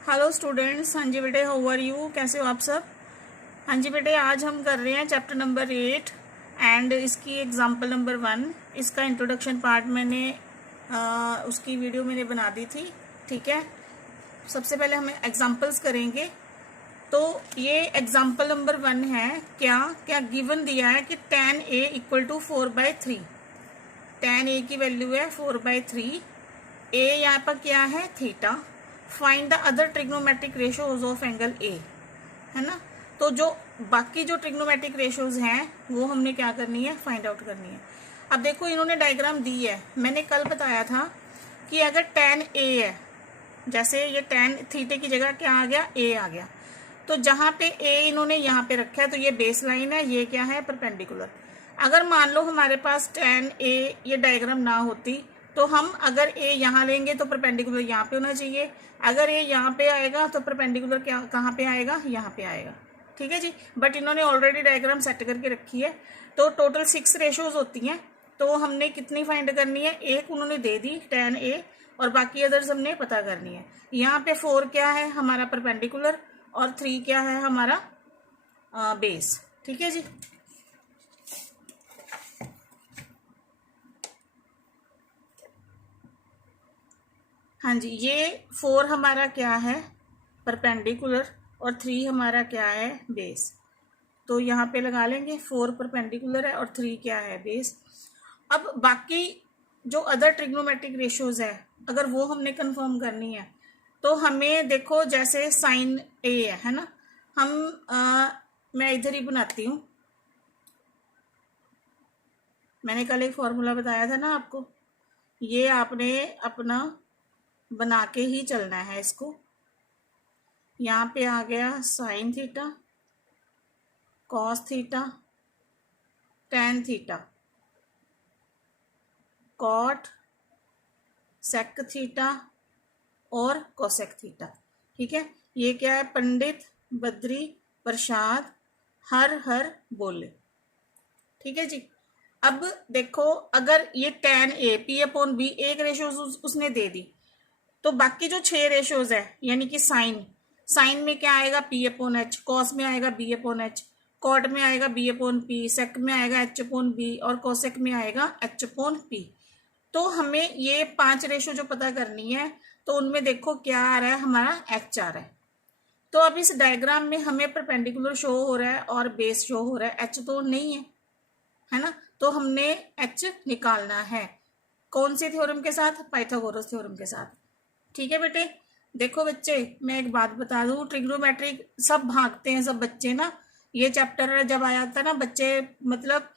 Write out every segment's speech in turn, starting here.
Hello students. हाँ जी बेटे, how are you, कैसे हो आप सब। हाँ जी बेटे, आज हम कर रहे हैं चैप्टर नंबर 8 एंड इसकी एग्जांपल नंबर 1। इसका इंट्रोडक्शन पार्ट मैंने उसकी वीडियो मैंने बना दी थी। ठीक है, सबसे पहले हम एग्जांपल्स करेंगे। तो ये एग्जांपल नंबर 1 है। क्या क्या गिवन दिया है कि tan a equal to 4/3। tan a की वैल्यू है 4/3। a यहाँ पर क्या है, थीटा। Find the other trigonometric ratios of angle A, है ना। तो जो बाकी जो ट्रिग्नोमेट्रिक रेशियोज हैं वो हमने क्या करनी है, फाइंड आउट करनी है। अब देखो, इन्होंने डायग्राम दी है। मैंने कल बताया था कि अगर tan a है, जैसे ये tan थीटे की जगह क्या आ गया, a आ गया। तो जहां पे a इन्होंने यहाँ पे रखा है तो ये बेस लाइन है, ये क्या है, परपेंडिकुलर। अगर मान लो हमारे पास tan a ये डायग्राम ना होती तो हम अगर a यहाँ लेंगे तो परपेंडिकुलर यहाँ पे होना चाहिए। अगर a यहाँ पे आएगा तो परपेंडिकुलर क्या कहाँ पे आएगा, यहाँ पे आएगा। ठीक है जी। बट इन्होंने ऑलरेडी डायग्राम सेट करके रखी है। तो टोटल 6 रेशोज होती हैं। तो हमने कितनी फाइंड करनी है, एक उन्होंने दे दी tan a, और बाकी अदर्स हमने पता करनी है। यहाँ पे 4 क्या है हमारा परपेंडिकुलर, और 3 क्या है हमारा बेस। ठीक है जी। हाँ जी, ये 4 हमारा क्या है, परपेंडिकुलर, और 3 हमारा क्या है, बेस। तो यहाँ पे लगा लेंगे 4 परपेंडिकुलर है और 3 क्या है, बेस। अब बाकी जो अदर ट्रिग्नोमेट्रिक रेशियोज है, अगर वो हमने कंफर्म करनी है तो हमें देखो, जैसे साइन ए है ना, हम मैं इधर ही बनाती हूँ। मैंने कल एक फॉर्मूला बताया था ना आपको, ये आपने अपना बना के ही चलना है इसको। यहाँ पे आ गया sine theta, cos theta, tan theta, cot, sec theta और कोसेक थीटा। ठीक है, ये क्या है, पंडित, बद्री, प्रसाद, हर हर बोले। ठीक है जी। अब देखो, अगर ये tan a p/b एक रेशियो उसने दे दी, तो बाकी जो 6 रेशियोज है, यानी कि साइन में क्या आएगा, p/h, कॉस में आएगा b/h, कॉट में आएगा b/p, सेक में आएगा h/b और कोसेक में आएगा h/p। तो हमें ये 5 रेशियो जो पता करनी है, तो उनमें देखो क्या आ रहा है, हमारा h आ रहा है। तो अब इस डायग्राम में हमें परपेंडिकुलर शो हो रहा है और बेस शो हो रहा है, h तो नहीं है ना। तो हमने h निकालना है। कौन से थ्योरम के साथ, पाइथागोरस थ्योरम के साथ। ठीक है बेटे। देखो बच्चे, मैं एक बात बता दूं, ट्रिग्नोमेट्रिक सब भागते हैं सब बच्चे ना। ये चैप्टर जब आया था ना, बच्चे मतलब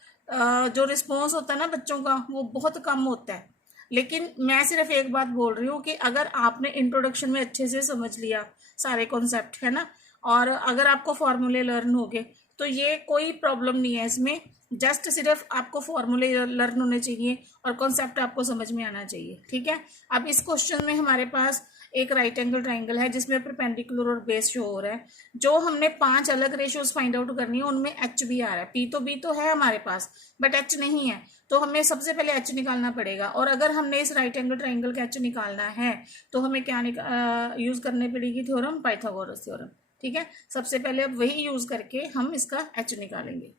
जो रिस्पॉन्स होता है ना बच्चों का, वो बहुत कम होता है। लेकिन मैं सिर्फ एक बात बोल रही हूँ कि अगर आपने इंट्रोडक्शन में अच्छे से समझ लिया सारे कॉन्सेप्ट, है ना, और अगर आपको फॉर्मूले लर्न हो गए, तो ये कोई प्रॉब्लम नहीं है इसमें। जस्ट सिर्फ आपको फॉर्मूले लर्न होने चाहिए और कॉन्सेप्ट आपको समझ में आना चाहिए। ठीक है। अब इस क्वेश्चन में हमारे पास एक राइट एंगल ट्राइंगल है जिसमें परपेंडिकुलर और बेस शो हो रहा है। जो हमने 5 अलग रेशियोज फाइंड आउट करनी है, उनमें एच भी आ रहा है। पी तो बी तो है हमारे पास, बट एच नहीं है। तो हमें सबसे पहले एच निकालना पड़ेगा। और अगर हमने इस राइट एंगल ट्राइंगल का एच निकालना है तो हमें क्या यूज करनी पड़ेगी, थ्योरम, पाइथागोरस थ्योरम। ठीक है, सबसे पहले अब वही यूज करके हम इसका एच निकालेंगे।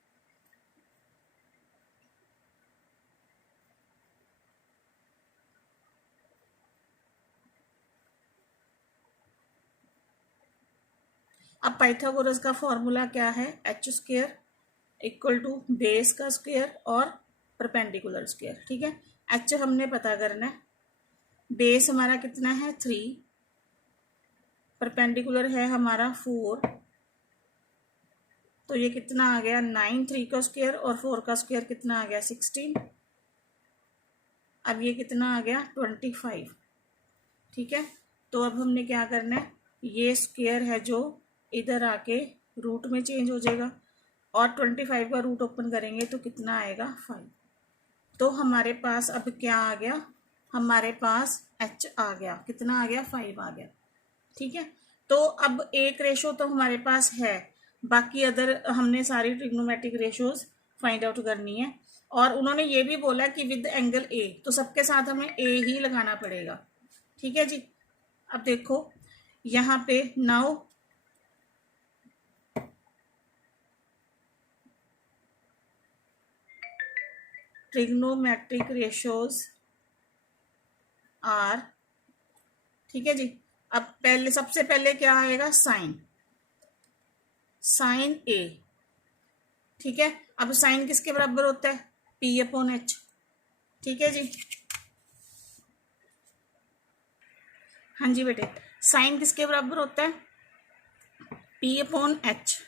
अब पाइथागोरस का फॉर्मूला क्या है, h² इक्वल टू बेस का स्क्वायर और परपेंडिकुलर स्क्वायर। ठीक है, h हमने पता करना है। बेस हमारा कितना है, 3, परपेंडिकुलर है हमारा 4, तो ये कितना आ गया 9, 3 का स्क्वायर और 4 का स्क्वायर कितना आ गया 16। अब ये कितना आ गया 25। ठीक है, तो अब हमने क्या करना है, ये स्क्वायर है जो इधर आके रूट में चेंज हो जाएगा, और 25 का रूट ओपन करेंगे तो कितना आएगा 5। तो हमारे पास अब क्या आ गया, हमारे पास h आ गया, कितना आ गया 5 आ गया। ठीक है, तो अब एक रेशो तो हमारे पास है, बाकी अदर हमने सारी ट्रिग्नोमेट्रिक रेशोज फाइंड आउट करनी है। और उन्होंने ये भी बोला कि विद एंगल ए, तो सबके साथ हमें ए ही लगाना पड़ेगा। ठीक है जी। अब देखो, यहाँ पे नाउ ट्रिग्नोमेट्रिक रेशियोज आर, ठीक है जी। अब पहले सबसे पहले क्या आएगा, साइन, साइन ए, ठीक है। अब साइन किसके बराबर होता है, पी अपॉन एच, ठीक है जी। हाँ जी बेटे, साइन किसके बराबर होता है, पी अपॉन एच,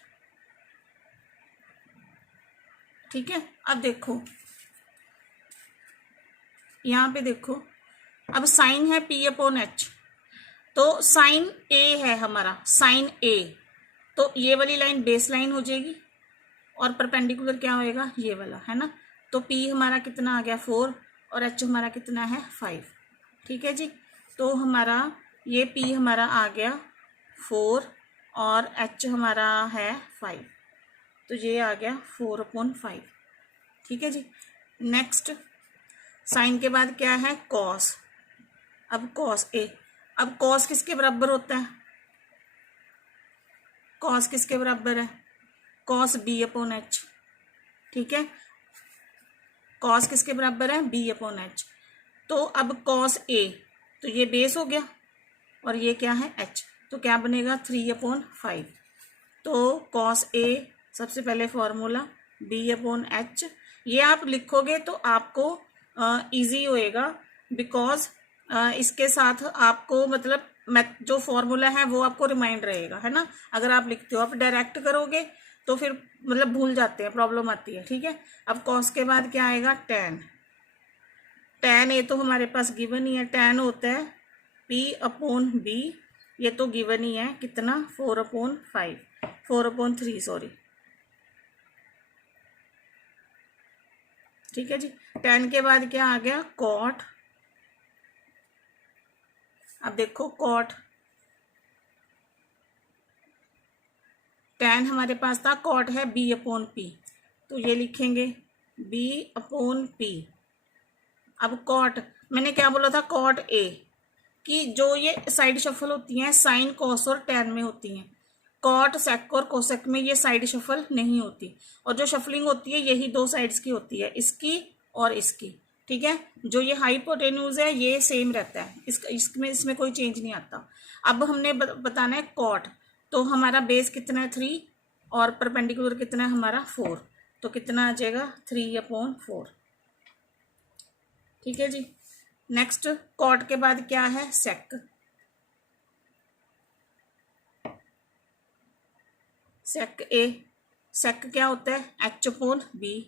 ठीक है। अब देखो यहाँ पे देखो, अब साइन है पी अपॉन एच, तो साइन ए है हमारा, साइन ए, तो ये वाली लाइन बेस लाइन हो जाएगी और परपेंडिकुलर क्या होएगा, ये वाला, है ना। तो पी हमारा कितना आ गया 4 और एच हमारा कितना है 5, ठीक है जी। तो हमारा ये पी हमारा आ गया 4 और एच हमारा है 5, तो ये आ गया 4/5, ठीक है जी। नेक्स्ट साइन के बाद क्या है, कॉस। अब कॉस ए, अब कॉस किसके बराबर होता है, कॉस किसके बराबर है, कॉस बी अपॉन एच, ठीक है। कॉस किसके बराबर है, बी अपॉन एच। तो अब कॉस ए, तो ये बेस हो गया और ये क्या है एच, तो क्या बनेगा 3/5। तो कॉस ए सबसे पहले फॉर्मूला बी अपॉन एच, ये आप लिखोगे तो आपको इजी होएगा, बिकॉज इसके साथ आपको मतलब जो फॉर्मूला है वो आपको रिमाइंड रहेगा, है ना। अगर आप लिखते हो, आप डायरेक्ट करोगे तो फिर मतलब भूल जाते हैं, प्रॉब्लम आती है, ठीक है। अब कॉस के बाद क्या आएगा, टैन, टैन ए तो हमारे पास गिवन ही है, टैन होता है पी अपॉन बी, ये तो गिवन ही है, कितना 4/5, 4/3 सॉरी, ठीक है जी। टैन के बाद क्या आ गया, कॉट। अब देखो कॉट, टैन हमारे पास था, कॉट है बी अपॉन पी, तो ये लिखेंगे बी अपॉन पी। अब कॉट, मैंने क्या बोला था, कॉट ए, कि जो ये साइड शफल होती हैं साइन कॉस और टैन में होती हैं, कॉट सेक और कोसेक में ये साइड शफल नहीं होती, और जो शफलिंग होती है यही दो साइड्स की होती है, इसकी और इसकी, ठीक है। जो ये हाइपोटेन्यूज है ये सेम रहता है, इसमें कोई चेंज नहीं आता। अब हमने बताना है कॉट, तो हमारा बेस कितना है 3 और परपेंडिकुलर कितना है हमारा 4, तो कितना आ जाएगा 3/4, ठीक है जी। नेक्स्ट कॉट के बाद क्या है, सेक, सेक ए, सेक क्या होता है, h/b।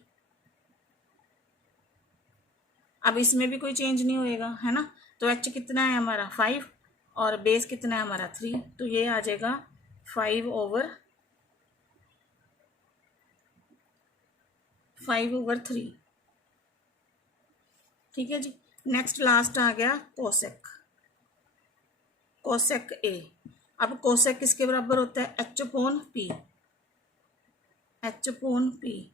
अब इसमें भी कोई चेंज नहीं होएगा, है ना। तो h कितना है हमारा 5 और बेस कितना है हमारा 3, तो ये आ जाएगा 5/3, ठीक है जी। नेक्स्ट लास्ट आ गया कोसेक, कोसेक ए। अब कोसेक किसके बराबर होता है, h/p, h/p,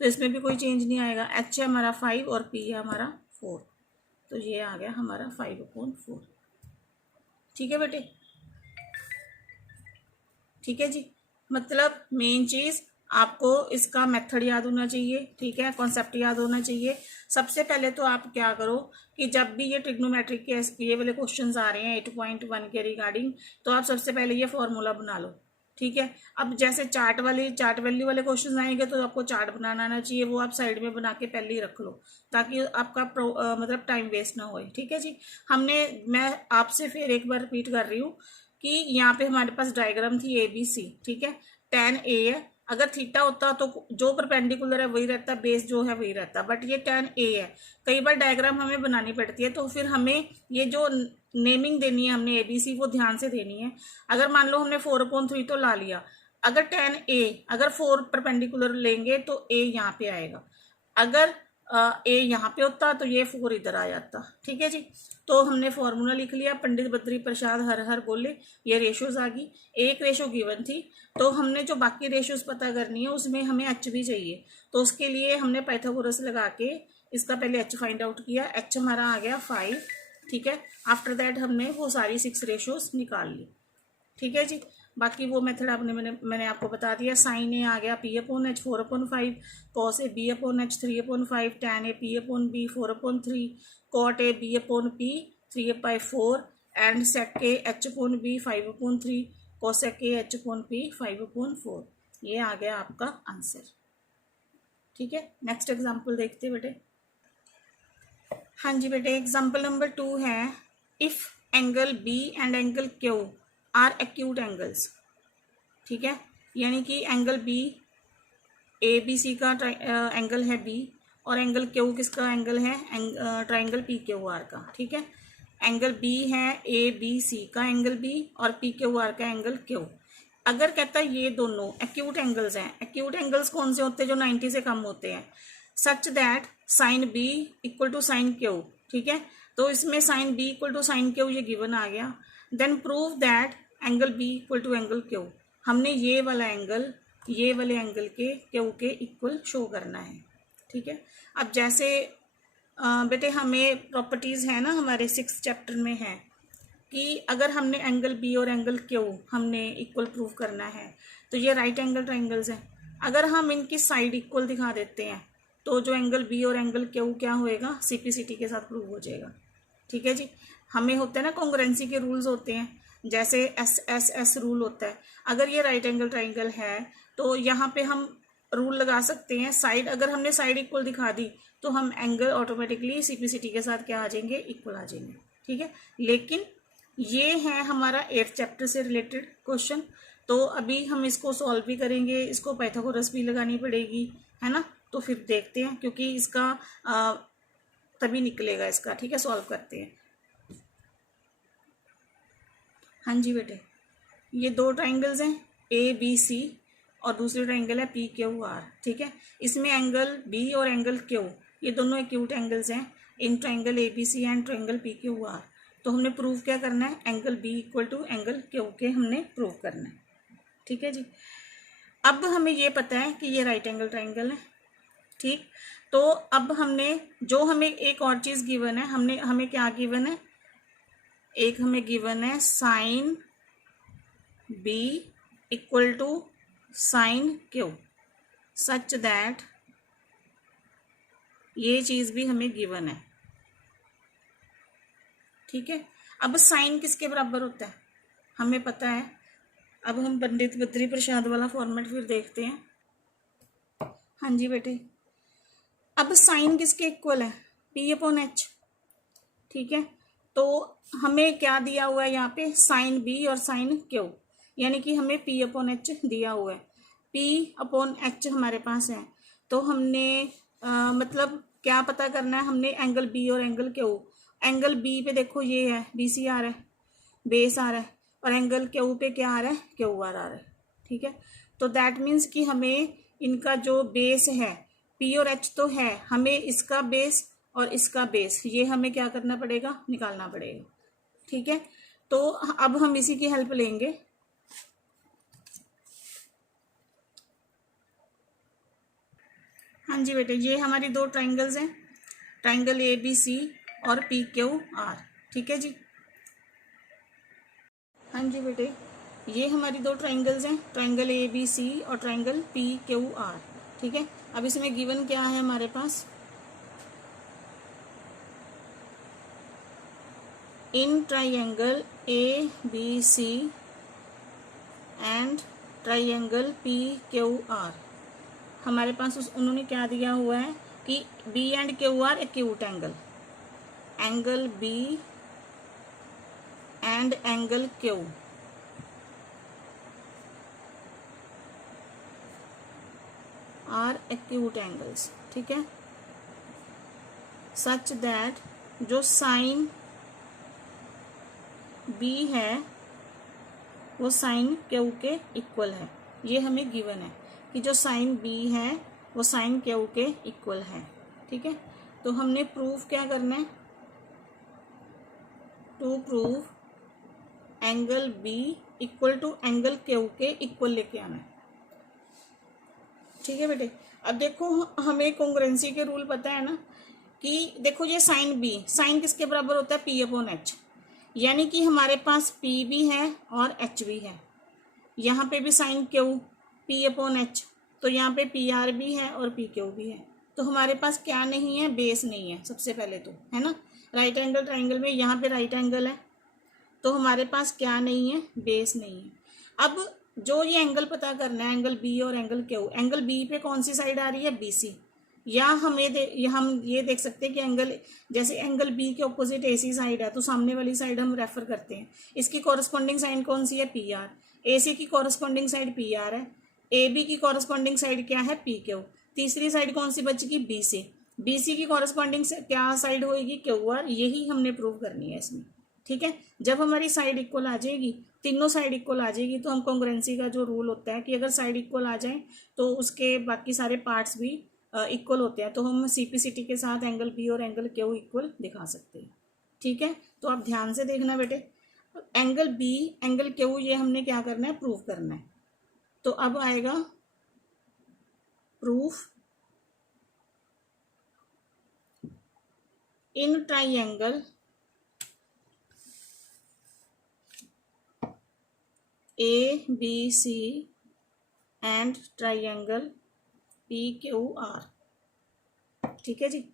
तो इसमें भी कोई चेंज नहीं आएगा, h है हमारा 5 और p है हमारा 4, तो ये आ गया हमारा 5/4, ठीक है बेटे, ठीक है जी। मतलब मेन चीज आपको इसका मेथड याद होना चाहिए, ठीक है, कॉन्सेप्ट याद होना चाहिए। सबसे पहले तो आप क्या करो कि जब भी ये ट्रिग्नोमेट्रिक के ये वाले क्वेश्चंस आ रहे हैं 8.1 के रिगार्डिंग, तो आप सबसे पहले ये फॉर्मूला बना लो, ठीक है। अब जैसे चार्ट वैल्यू वाले क्वेश्चन आएंगे तो आपको चार्ट बनाना आना चाहिए, वो आप साइड में बना के पहले ही रख लो ताकि आपका मतलब टाइम वेस्ट ना होए, ठीक है जी। मैं आपसे फिर एक बार रिपीट कर रही हूँ कि यहाँ पे हमारे पास डायग्राम थी ABC, ठीक है। tan A है, अगर थीटा होता तो जो परपेंडिकुलर है वही रहता, बेस जो है वही रहता, बट ये tan A है। कई बार डायग्राम हमें बनानी पड़ती है, तो फिर हमें ये जो नेमिंग देनी है हमने ABC वो ध्यान से देनी है। अगर मान लो हमने 4/3 तो ला लिया, अगर tan A अगर 4 परपेंडिकुलर लेंगे तो A यहाँ पे आएगा, अगर ए यहाँ पे होता तो ये 4 इधर आ जाता, ठीक है जी। तो हमने फॉर्मूला लिख लिया, पंडित बद्री प्रसाद हर हर बोले, ये रेशोज आ गई, एक रेशो गिवन थी, तो हमने जो बाकी रेशोज पता करनी है उसमें हमें एच भी चाहिए, तो उसके लिए हमने पाइथागोरस लगा के इसका पहले एच फाइंड आउट किया, एच हमारा आ गया 5, ठीक है। आफ्टर दैट हमने वो सारी 6 रेशोज निकाल ली, ठीक है जी। बाकी वो मेथड आपने मैंने आपको बता दिया। साइन ए आ गया P/H 4/5, cos A B/H 3/5, tan A P/B 4/3, cot A B/P 3/4 and sec A H/B 5/3, cosec A H/P 5/4। ये आ गया आपका आंसर। ठीक है, नेक्स्ट एग्जाम्पल देखते हैं बेटे। हाँ जी बेटे, एग्जाम्पल नंबर 2 है, if angle B and angle Q are acute angles. ठीक है, यानी कि एंगल B ABC का एंगल है B, और एंगल Q किसका एंगल है, ट्राइंगल PQR का। ठीक है, एंगल B है ABC का एंगल B और PQR का एंगल Q। अगर कहता है ये दोनों एक्यूट एंगल्स हैं, एक्यूट एंगल्स कौन से होते हैं, जो 90 से कम होते हैं, such that sine B equal to sine Q। ठीक है, तो इसमें sine B equal to sine Q ये गिवन आ गया। Then prove that angle B equal to angle Q। हमने ये वाला एंगल ये वाले एंगल के Q के इक्वल शो करना है। ठीक है, अब जैसे बेटे हमें प्रॉपर्टीज है ना, हमारे 6th चैप्टर में है कि अगर हमने एंगल B और एंगल Q हमने इक्वल प्रूव करना है, तो ये राइट एंगल ट्राइंगल्स हैं। अगर हम इनकी साइड इक्वल दिखा देते हैं तो जो एंगल B और एंगल Q क्या होएगा, CPCT के साथ प्रूव हो जाएगा। ठीक है जी, हमें होता है ना कॉन्ग्रुएंसी के रूल्स होते हैं, जैसे SSS रूल होता है। अगर ये राइट एंगल ट्राइंगल है तो यहाँ पे हम रूल लगा सकते हैं, साइड अगर हमने साइड इक्वल दिखा दी तो हम एंगल ऑटोमेटिकली CPCT के साथ क्या आ जाएंगे, इक्वल आ जाएंगे। ठीक है, लेकिन ये है हमारा 8th चैप्टर से रिलेटेड क्वेश्चन, तो अभी हम इसको सॉल्व भी करेंगे, इसको पाइथागोरस भी लगानी पड़ेगी, है ना। तो फिर देखते हैं, क्योंकि इसका तभी निकलेगा इसका। ठीक है, सॉल्व करते हैं। हाँ जी बेटे, ये दो ट्राइंगल्स हैं ABC और दूसरी ट्राइंगल है PQR। ठीक है, इसमें एंगल B और एंगल Q ये दोनों एक्यूट एंगल्स हैं in triangle ABC and triangle PQR। तो हमने प्रूव क्या करना है, angle B equal to angle Q के हमने प्रूव करना है। ठीक है जी, अब हमें ये पता है कि ये राइट एंगल ट्राइंगल है। ठीक, तो अब हमने जो हमें एक और चीज़ गिवन है, हमें क्या गिवन है, एक हमें गिवन है sine B equal to sine Q, such that ये चीज़ भी हमें गिवन है। ठीक है, अब साइन किसके बराबर होता है हमें पता है। अब हम पंडित बद्री प्रसाद वाला फॉर्मेट फिर देखते हैं। हाँ जी बेटे, अब साइन किसके इक्वल है, P/H। ठीक है, तो हमें क्या दिया हुआ है यहाँ पे, साइन B और साइन Q, यानी कि हमें P/H दिया हुआ है। P/H हमारे पास है, तो हमने मतलब क्या पता करना है, हमने एंगल B और एंगल Q। एंगल B पे देखो ये है BC आ रहा है, बेस आ रहा है, और एंगल Q पे क्या आ रहा है, QR आ रहा है। ठीक है, तो दैट मीन्स कि हमें इनका जो बेस है P और H तो है, हमें इसका बेस और इसका बेस ये हमें क्या करना पड़ेगा, निकालना पड़ेगा। ठीक है, तो अब हम इसी की हेल्प लेंगे। हाँ जी बेटे, ये हमारी दो ट्राइंगल्स हैं, ट्राइंगल ABC और PQR। ठीक है जी, हाँ जी बेटे, ये हमारी दो ट्राइंगल्स हैं, ट्राइंगल ABC और ट्राइंगल PQR। ठीक है, अब इसमें गिवन क्या है हमारे पास, in triangle ABC and triangle PQR हमारे पास उन्होंने क्या दिया हुआ है कि B and QR acute angle, angle B and angle Q are acute angles. ठीक है, सच दैट जो साइन B है वो साइन Q के इक्वल है। ये हमें गिवन है कि जो साइन B है वो साइन Q के इक्वल है। ठीक है, तो हमने प्रूफ क्या करना है, to prove angle B equal to angle Q के इक्वल लेके आना है। ठीक है बेटे, अब देखो हमें कॉन्ग्रुएंसी के रूल पता है ना, कि देखो ये साइन B, साइन किसके बराबर होता है, P/H। यानी कि हमारे पास पी भी है और एच भी है, यहाँ पे भी sine Q P upon H, तो यहाँ पे पी आर भी है और पी क्यू भी है। तो हमारे पास क्या नहीं है, बेस नहीं है सबसे पहले तो, है ना। राइट एंगल ट्राइंगल में यहाँ पे राइट एंगल है, तो हमारे पास क्या नहीं है, बेस नहीं है। अब जो ये एंगल पता करना है, एंगल बी और एंगल क्यू, एंगल बी पे कौन सी साइड आ रही है, बी सी, या हम ये देख सकते हैं कि एंगल, जैसे एंगल बी के ऑपोजिट ए सी साइड है तो सामने वाली साइड हम रेफर करते हैं, इसकी कॉरस्पॉन्डिंग साइड कौन सी है, पी आर। ए सी की कॉरस्पॉन्डिंग साइड पी आर है, ए बी की कॉरस्पॉन्डिंग साइड क्या है, पी क्यू। तीसरी साइड कौन सी बचेगी, बी सी। बी सी की कॉरस्पॉन्डिंग से क्या साइड होगी, क्यू आर। यही हमने प्रूव करनी है इसमें, ठीक है। जब हमारी साइड इक्वल आ जाएगी, तीनों साइड इक्वल आ जाएगी, तो हम कॉन्ग्रुएंसी का जो रूल होता है कि अगर साइड इक्वल आ जाए तो उसके बाकी सारे पार्ट्स भी इक्वल होते हैं, तो हम सीपीसीटी के साथ एंगल बी और एंगल क्यू इक्वल दिखा सकते हैं, ठीक है। तो आप ध्यान से देखना बेटे, एंगल बी एंगल क्यू ये हमने क्या करना है, प्रूफ करना है। तो अब आएगा proof in triangle A B C and triangle P Q R, ठीक है जी।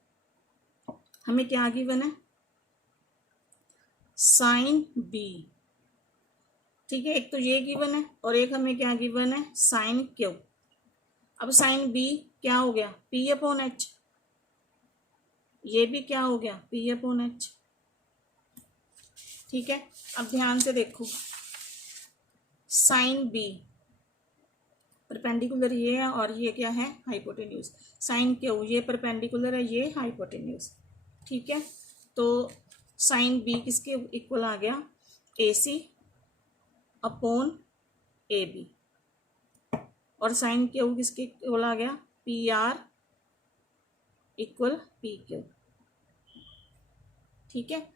हमें क्या गिवन है, साइन बी, ठीक है। एक तो ये गिवन है और एक हमें क्या गिवन है, साइन क्यू। अब साइन बी क्या हो गया, पी अपॉन एच, ये भी क्या हो गया, पी अपॉन एच, ठीक है। अब ध्यान से देखो, साइन बी परपेंडिकुलर ये है और ये क्या है, हाइपोटेन्यूज। साइन क्यू ये परपेंडिकुलर है, ये हाइपोटेन्यूज, ठीक है। तो साइन बी किसके इक्वल आ गया, ए सी अपॉन ए बी, और साइन क्यू किसके इक्वल आ गया, P R equal P Q, ठीक है।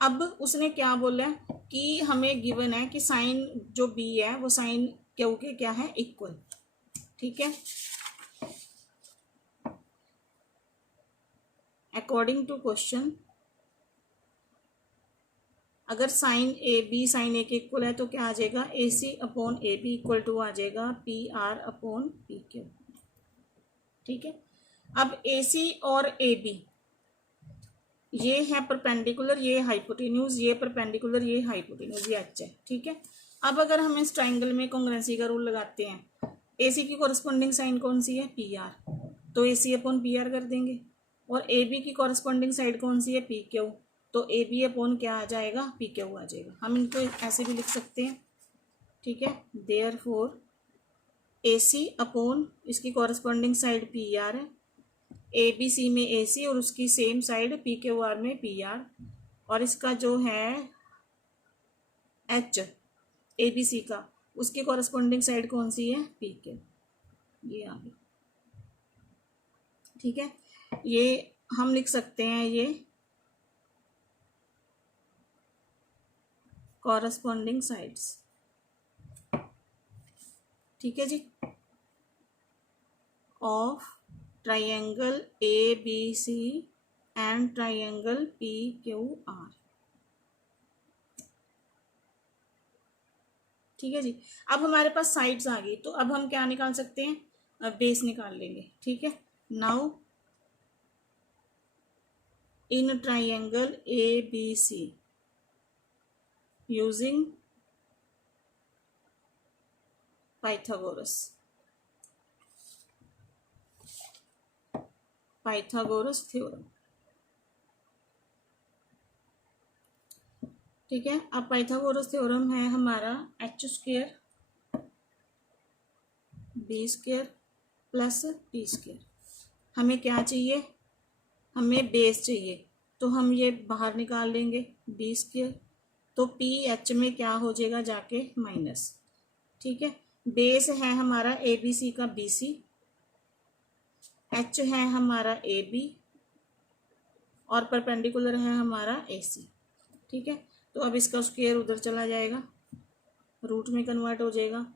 अब उसने क्या बोला कि हमें गिवन है कि साइन जो बी है वो साइन क्यू के क्या है, इक्वल, ठीक है। अकॉर्डिंग टू क्वेश्चन, अगर sine A B sine A के इक्वल है तो क्या आ जाएगा, A C upon A B equal to आ जाएगा P R upon P Q, ठीक है। अब ए सी और ए बी ये है परपेंडिकुलर, ये हाइपोटेन्यूज, ये परपेंडिकुलर, ये हाइपोटेन्यूज, ये एच है, ठीक है। अब अगर हम इस ट्राइंगल में कॉन्ग्रुएंसी का रूल लगाते हैं, ए सी की कॉरस्पॉन्डिंग साइन कौन सी है, पी आर, तो A C upon P R कर देंगे, और ए बी की कॉरस्पॉन्डिंग साइड कौन सी है, पी क्यू, तो ए बी अपॉन क्या आ जाएगा, पी क्यू आ जाएगा। हम इनको ऐसे भी लिख सकते हैं, ठीक है। देयरफॉर ए सी अपॉन इसकी कॉरस्पॉन्डिंग साइड पी आर है, ए बी सी में ए सी और उसकी same side P Q are में पी आर, और इसका जो है एच ए बी सी का, उसकी कॉरस्पॉन्डिंग साइड कौन सी है, पी क्यू, ये आ गया, ठीक है। ये हम लिख सकते हैं, ये कॉरस्पॉन्डिंग साइड्स, ठीक है जी, of triangle A B C and triangle P Q R, ठीक है जी। अब हमारे पास साइड्स आ गई, तो अब हम क्या निकाल सकते हैं, बेस निकाल लेंगे, ठीक है। Now in triangle A B C using Pythagoras theorem, ठीक है। अब पाइथागोरस थ्योरम है हमारा H square B square plus P square. हमें क्या चाहिए, हमें बेस चाहिए, तो हम ये बाहर निकाल लेंगे बी स्क्वेयर, तो पी एच में क्या हो जाएगा जाके माइनस, ठीक है। बेस है हमारा ए बी सी का बी सी, एच है हमारा ए बी, और परपेंडिकुलर है हमारा ए सी, ठीक है। तो अब इसका स्क्वायर उधर चला जाएगा, रूट में कन्वर्ट हो जाएगा,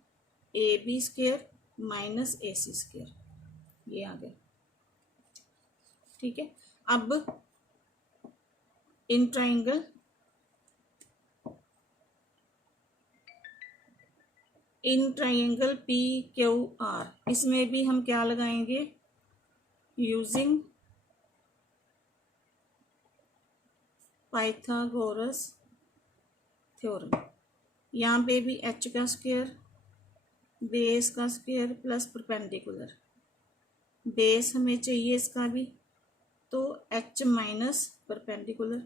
A B square minus A C square, ये आ गया, ठीक है। अब in triangle in triangle P Q R, इसमें भी हम क्या लगाएंगे, यूजिंग पाइथागोरस थ्योरम। यहाँ पे भी एच का स्क्वायर, बेस का स्क्वायर प्लस परपेंडिकुलर, बेस हमें चाहिए इसका भी, तो एच माइनस परपेंडिकुलर,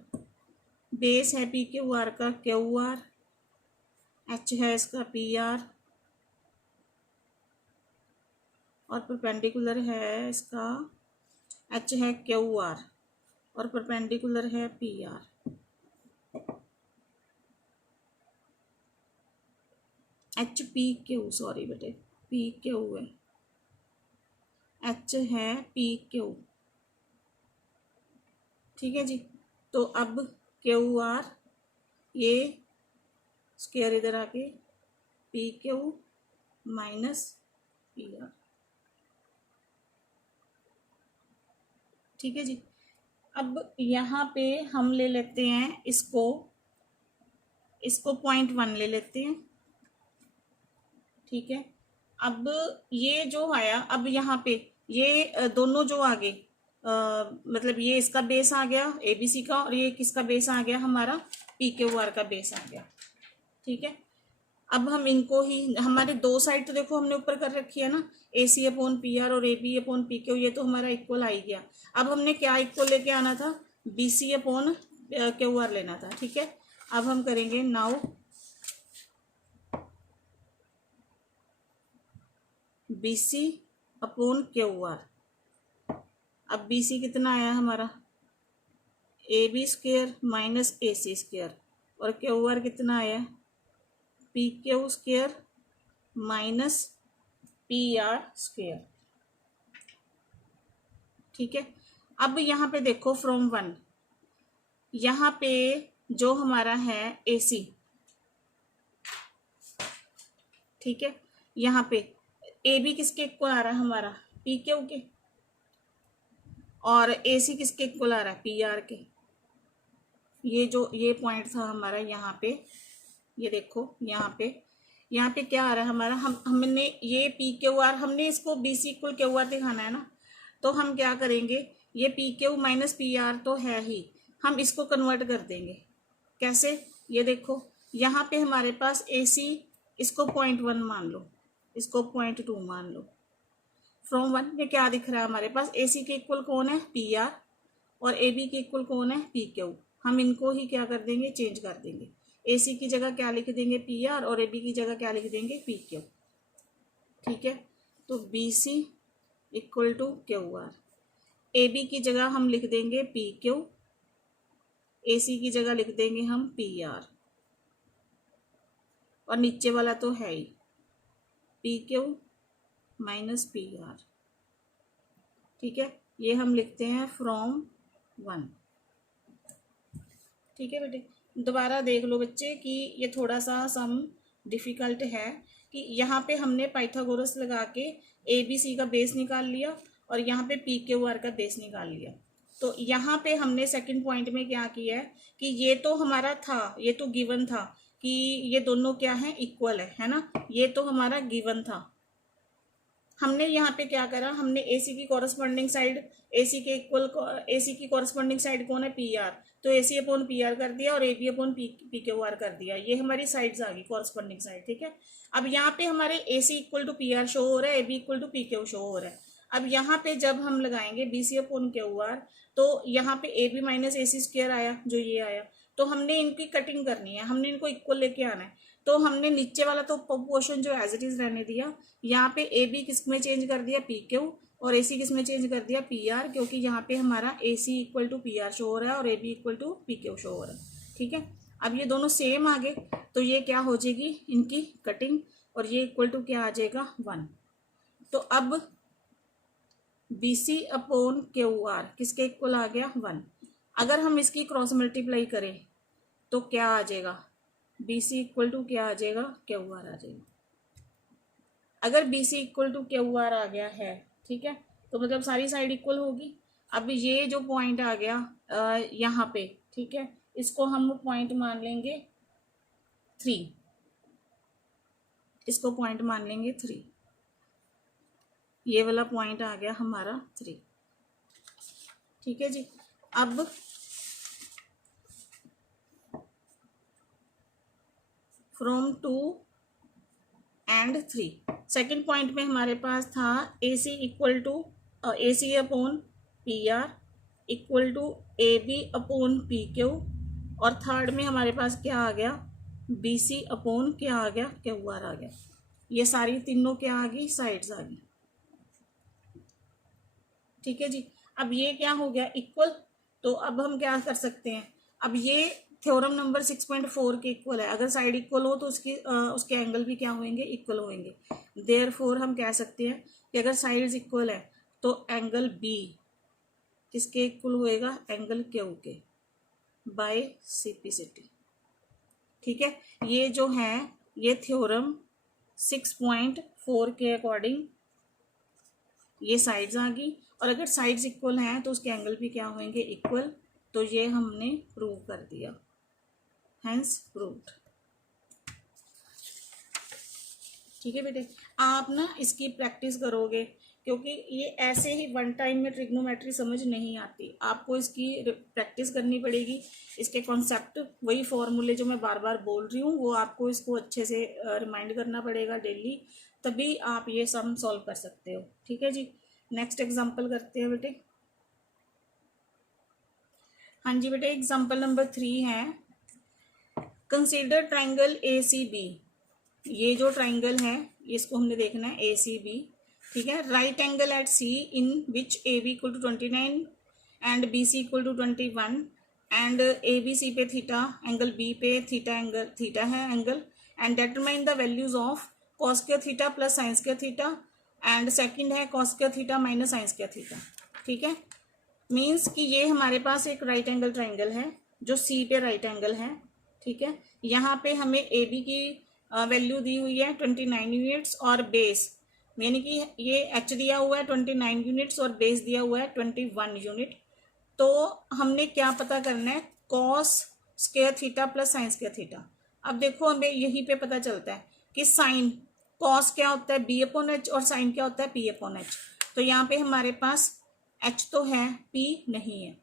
बेस है पी क्यू आर का क्यू आर, एच है इसका पी आर, और परपेंडिकुलर है इसका, एच है क्यू आर और परपेंडिकुलर है P are. H P Q, sorry बेटे, पी क्यू है, एच है पी क्यू, ठीक है जी। तो अब क्यू आर, ये स्क्वायर इधर आके P Q minus P R, ठीक है जी। अब यहाँ पे हम ले लेते हैं इसको 0.1 ले लेते हैं, ठीक है। अब ये जो आया, अब यहाँ पे ये दोनों जो आगे मतलब ये इसका बेस आ गया एबीसी का, और ये किसका बेस आ गया, हमारा पी क्यू आर का बेस आ गया, ठीक है। अब हम इनको ही, हमारे दो साइड तो देखो हमने ऊपर कर रखी है ना, A C upon P R और A B upon P Q, ये तो हमारा इक्वल आ ही गया। अब हमने क्या इक्वल लेके आना था, B C upon Q R लेना था, ठीक है। अब हम करेंगे now B C upon Q R. अब बी सी कितना आया हमारा, A B square minus A C square, और क्यू आर कितना आया, P Q square minus P R square, ठीक है। अब यहाँ पे देखो फ्रॉम 1, यहाँ पे जो हमारा है ए सी, ठीक है, यहाँ पे ए बी किसके इक्वल आ रहा है हमारा, पी क्यू के, और ए सी किसके इक्वल आ रहा है, पी आर के। ये जो ये पॉइंट था हमारा यहाँ पे, ये देखो यहाँ पे क्या आ रहा है हमारा, हमने ये पी क्यू आर, हमने इसको B C equal Q R दिखाना है ना, तो हम क्या करेंगे, ये P Q minus P R तो है ही, हम इसको कन्वर्ट कर देंगे। कैसे, ये देखो यहाँ पे हमारे पास ए सी, इसको 0.1 मान लो, इसको 0.2 मान लो। फ्रॉम 1 में क्या दिख रहा है हमारे पास, ए सी के इक्वल कौन है, पी आर, और ए बी के इक्वल कौन है, पी क्यू। हम इनको ही क्या कर देंगे, चेंज कर देंगे। ए सी की जगह क्या लिख देंगे, पी आर, और ए बी की जगह क्या लिख देंगे, पी क्यू, ठीक है। तो B C equal to Q R, A B की जगह हम लिख देंगे पी क्यू, ए सी की जगह लिख देंगे हम पी आर, और नीचे वाला तो है ही P Q minus P R, ठीक है। ये हम लिखते हैं फ्रॉम 1, ठीक है बेटे। दोबारा देख लो बच्चे कि ये थोड़ा सा सम डिफिकल्ट है, कि यहाँ पे हमने पाइथागोरस लगा के ए बी सी का बेस निकाल लिया, और यहाँ पे पी क्यू आर का बेस निकाल लिया। तो यहाँ पे हमने सेकंड पॉइंट में क्या किया है कि ये तो हमारा था, ये तो गिवन था कि ये दोनों क्या है, इक्वल है ना, ये तो हमारा गिवन था। हमने यहाँ पे क्या करा, हमने ए सी की कॉरस्पॉन्डिंग साइड, ए सी के इक्वल, ए सी की कॉरस्पॉन्डिंग साइड कौन है, पी आर, तो A C upon P R कर दिया, और A B upon P Q R कर दिया। ये हमारी साइड्स आ गई कॉरस्पॉन्डिंग साइड, ठीक है। अब यहाँ पे हमारे A C equal to P R show हो रहा है, A B equal to P Q show हो रहा है। अब यहाँ पे जब हम लगाएंगे B C upon Q R, तो यहाँ पे A B minus A C square आया, जो ये आया, तो हमने इनकी कटिंग करनी है, हमने इनको इक्वल लेके आना है। तो हमने नीचे वाला तो पोर्शन जो एज इट इज रहने दिया, यहाँ पे ए बी किस में चेंज कर दिया, पी क्यू, और ए सी किस में चेंज कर दिया, पी आर, क्योंकि यहाँ पे हमारा A C equal to P R show हो रहा है और A B equal to P Q show हो रहा है, ठीक है। अब ये दोनों सेम आ गए, तो ये क्या हो जाएगी, इनकी कटिंग, और ये इक्वल टू क्या आ जाएगा, 1। तो अब B C upon Q R किसके इक्वल आ गया, 1। अगर हम इसकी क्रॉस मल्टीप्लाई करें तो क्या आ जाएगा, बी सी इक्वल टू क्या आ जाएगा, क्यू आर आ जाएगा। अगर B C equal to Q R आ गया है, ठीक है, तो मतलब सारी साइड इक्वल होगी। अब ये जो पॉइंट आ गया यहाँ पे, ठीक है, इसको हम पॉइंट मान लेंगे 3, इसको पॉइंट मान लेंगे 3, ये वाला पॉइंट आ गया हमारा 3। ठीक है जी। अब फ्रॉम 2 एंड 3, सेकेंड पॉइंट में हमारे पास था AC equal to AC upon PR equal to AB upon PQ, और थर्ड में हमारे पास क्या आ गया, BC अपॉन क्या आ गया, QR आ गया। ये सारी तीनों क्या आ गई, साइड्स आ गई। ठीक है जी। अब ये क्या हो गया, इक्वल। तो अब हम क्या कर सकते हैं, अब ये थ्योरम नंबर 6.4 के इक्वल है। अगर साइड इक्वल हो तो उसके एंगल भी क्या होंगे, इक्वल होंगे। देयरफॉर हम कह सकते हैं कि अगर साइड्स इक्वल है तो एंगल बी किसके इक्वल होएगा, एंगल क्यू के, बाय सीपीसिटी। ठीक है, ये जो है ये थ्योरम 6.4 के अकॉर्डिंग ये साइड्स आ गई, और अगर साइड्स इक्वल हैं तो उसके एंगल भी क्या होंगे, इक्वल। तो ये हमने प्रूव कर दिया, हेंस प्रूव्ड। ठीक है बेटे, आप ना इसकी प्रैक्टिस करोगे, क्योंकि ये ऐसे ही वन टाइम में ट्रिग्नोमेट्री समझ नहीं आती, आपको इसकी प्रैक्टिस करनी पड़ेगी। इसके कॉन्सेप्ट, वही फॉर्मूले जो मैं बार बार बोल रही हूँ, वो आपको इसको अच्छे से रिमाइंड करना पड़ेगा डेली, तभी आप ये सम सॉल्व कर सकते हो। ठीक है जी, नेक्स्ट एग्जाम्पल करते हैं बेटे। हाँ जी बेटे, एग्जाम्पल नंबर 3 है, कंसीडर ट्राइंगल ACB। ये जो ट्राइंगल है इसको हमने देखना है ACB। ठीक है, right angle at C in which AB equal to 29 and BC equal to 21 and ABC पे थीटा, एंगल B पे थीटा है angle, and determine the values of cos square theta plus sine square theta, and second है cos square theta minus sine square theta. ठीक है, means कि ये हमारे पास एक राइट एंगल ट्राइंगल है जो C पे राइट एंगल है। ठीक है, यहाँ पे हमें AB की वैल्यू दी हुई है 29 यूनिट्स, और बेस यानी कि ये H दिया हुआ है 29 यूनिट्स और बेस दिया हुआ है 21 यूनिट। तो हमने क्या पता करना है, cos square theta plus sine square theta. अब देखो हमें यहीं पे पता चलता है कि साइन, कॉस क्या होता है B/H, और साइन क्या होता है P/H। तो यहाँ पे हमारे पास H तो है, P नहीं है,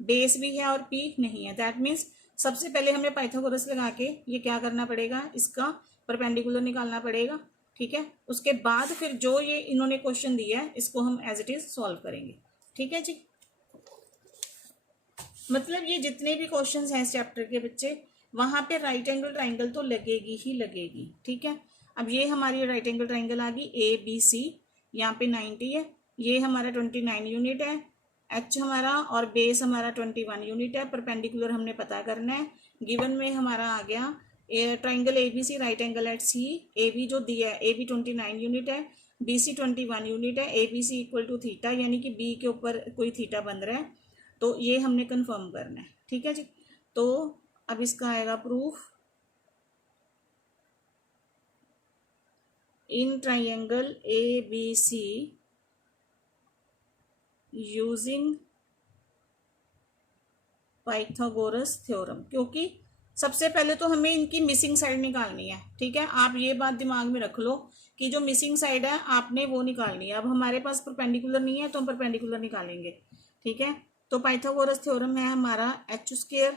बेस भी है और P नहीं है। दैट मीन्स सबसे पहले हमें पाइथागोरस लगा के ये क्या करना पड़ेगा, इसका परपेंडिकुलर निकालना पड़ेगा। ठीक है, उसके बाद फिर जो ये इन्होंने क्वेश्चन दिया है इसको हम एज इट इज सॉल्व करेंगे। ठीक है जी, मतलब ये जितने भी क्वेश्चंस हैं इस चैप्टर के बच्चे, वहां पे राइट एंगल ट्राइंगल तो लगेगी ही लगेगी। ठीक है, अब ये हमारी राइट एंगल ट्राइंगल आ गई ABC, यहाँ पे 90 है, ये हमारा 29 यूनिट है, H हमारा और बेस हमारा 21 यूनिट है। परपेंडिकुलर हमने पता करना है, गिवन में हमारा आ गया triangle ABC right angle at C। AB जो दिया है, AB 29 यूनिट है, BC 21 यूनिट है, ABC इक्वल टू थीटा, यानी कि B के ऊपर कोई थीटा बन रहा है, तो ये हमने कंफर्म करना है। ठीक है जी, तो अब इसका आएगा proof, in triangle ABC using Pythagoras theorem. क्योंकि सबसे पहले तो हमें इनकी मिसिंग साइड निकालनी है। ठीक है, आप ये बात दिमाग में रख लो कि जो मिसिंग साइड है आपने वो निकालनी है। अब हमारे पास परपेंडिकुलर नहीं है तो हम परपेंडिकुलर निकालेंगे। ठीक है, तो पाइथागोरस थ्योरम है हमारा H square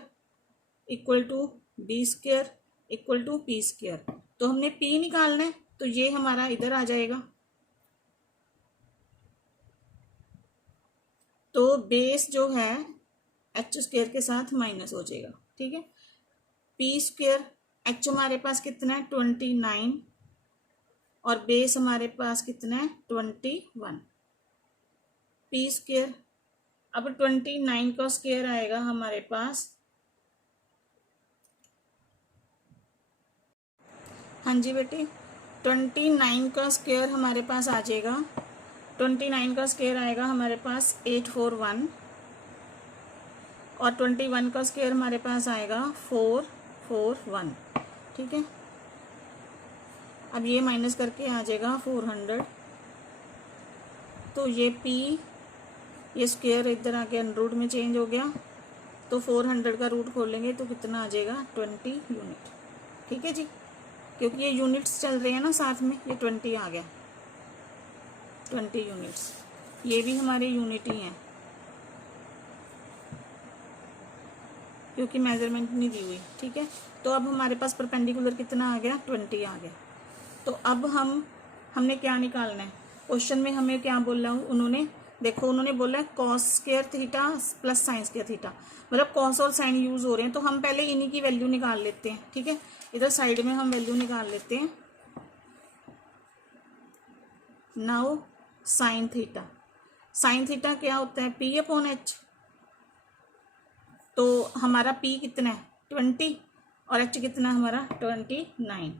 equal to B square equal to P square. तो हमने P निकालना है, तो ये हमारा इधर आ जाएगा, तो बेस जो है H स्क्वायर के साथ माइनस हो जाएगा। ठीक है, P स्क्वायर, H हमारे पास कितना है 29, और बेस हमारे पास कितना है 21, P स्क्वायर। अब 29 का स्क्वायर आएगा हमारे पास, हाँ जी बेटी, 29 का स्क्वायर हमारे पास आ जाएगा, 29 का स्क्वायर आएगा हमारे पास 841, और 21 का स्क्वायर हमारे पास आएगा 441। ठीक है, अब ये माइनस करके आ जाएगा 400, तो ये P, ये स्क्वायर इधर आके अनरूट में चेंज हो गया, तो 400 का रूट खोलेंगे तो कितना आ जाएगा 20 यूनिट। ठीक है जी, क्योंकि ये यूनिट्स चल रहे हैं ना साथ में, ये 20 आ गया, 20 यूनिट्स, ये भी हमारे यूनिट ही हैं क्योंकि मेजरमेंट नहीं दी हुई। ठीक है, तो अब हमारे पास परपेंडिकुलर कितना आ गया, 20 आ गया। तो अब हमने क्या निकालना है, क्वेश्चन में हमें क्या बोला उन्होंने, देखो उन्होंने बोला cos square theta plus sine square theta, मतलब कॉस और साइन यूज हो रहे हैं, तो हम पहले इन्हीं की वैल्यू निकाल लेते हैं। ठीक है, इधर साइड में हम वैल्यू निकाल लेते हैं। नाउ साइन थीटा क्या होता है, पी अपॉन एच। तो हमारा p कितना है 20 और h कितना है हमारा 29।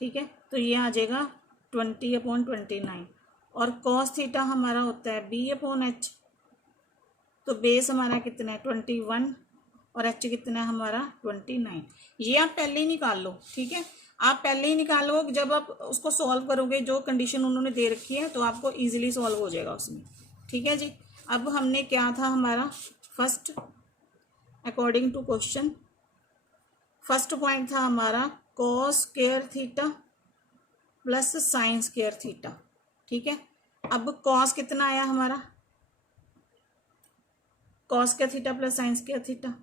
ठीक है, तो ये आ जाएगा 20/29। और cos थीटा हमारा होता है b अपॉन एच। तो बेस हमारा कितना है 21 और h कितना है हमारा 29। ये आप पहले ही निकाल लो। ठीक है, आप पहले ही निकालो, जब आप उसको सॉल्व करोगे जो कंडीशन उन्होंने दे रखी है तो आपको इजीली सॉल्व हो जाएगा उसमें। ठीक है जी, अब हमने क्या था हमारा first, according to question first point था हमारा cos square theta plus sine square theta. ठीक है, अब कॉस कितना आया हमारा, cos square theta plus sine square theta,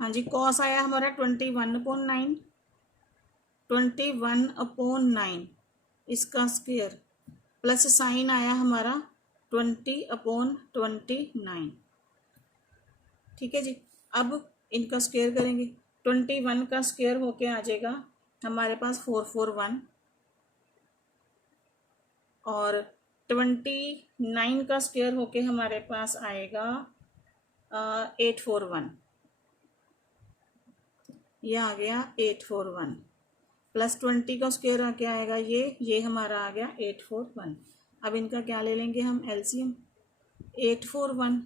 हाँ जी, कॉस आया हमारा 21/9, 21/9 इसका स्क्वायर, प्लस साइन आया हमारा 20/29। ठीक है जी, अब इनका स्क्वायर करेंगे, 21 का स्क्वायर होके आ जाएगा हमारे पास 441, और 29 का स्क्वायर होके हमारे पास आएगा 841, ये आ गया 841, प्लस 20 का स्क्वायर आके आएगा ये हमारा आ गया 841। अब इनका क्या ले लेंगे हम एलसीएम, 841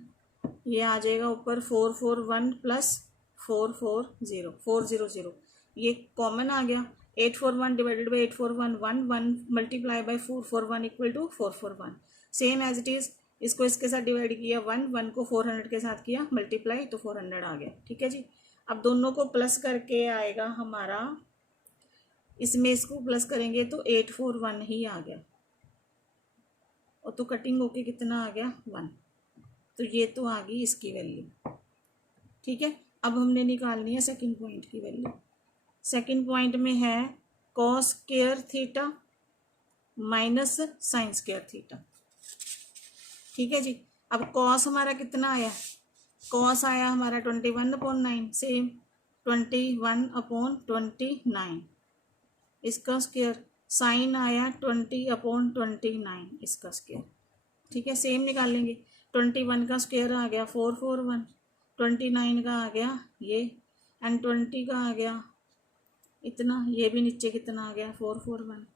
ये आ जाएगा ऊपर 441 प्लस 400, ये कॉमन आ गया, 841 divided by 841 1 multiply by 441 equal to 441। Same as it is, इसको इसके साथ डिवाइड किया 1 को 400 के साथ किया मल्टीप्लाई, तो 400 आ गया। ठीक है जी, अब दोनों को प्लस करके आएगा हमारा, इसमें इसको प्लस करेंगे तो 841 ही आ गया, और तो कटिंग होके कितना आ गया 1, तो ये तो आ गई इसकी वैल्यू। ठीक है, अब हमने निकालनी है सेकंड पॉइंट की वैल्यू। सेकंड पॉइंट में है cos square theta minus sine square theta. ठीक है जी, अब कॉस हमारा कितना आया, कॉस आया हमारा 21/9, सेम 21/29 इसका स्क्वायर, साइन आया 20/29 इसका स्क्वायर। ठीक है, सेम निकालेंगे, 21 का स्क्वायर आ गया 441, 29 का आ गया ये, एंड 20 का आ गया इतना, ये भी नीचे कितना आ गया 441।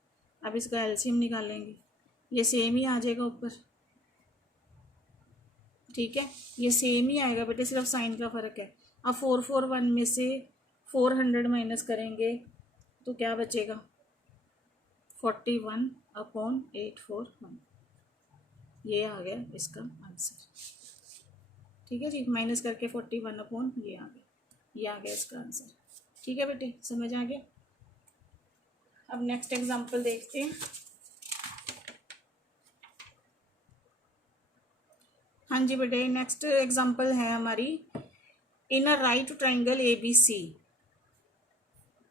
अब इसका एलसीएम निकालेंगे, ये सेम ही आ जाएगा ऊपर। ठीक है, ये सेम ही आएगा बेटे, सिर्फ साइन का फ़र्क है। अब 441 में से 400 माइनस करेंगे तो क्या बचेगा 41/841, ये आ गया इसका आंसर। ठीक है जी, माइनस करके 41 ये आ गया, ये आ गया इसका आंसर। ठीक है बेटे, समझ आ गया। अब नेक्स्ट एग्जांपल देखते हैं। हाँ जी बेटे, नेक्स्ट एग्जांपल है हमारी, in a right triangle ABC,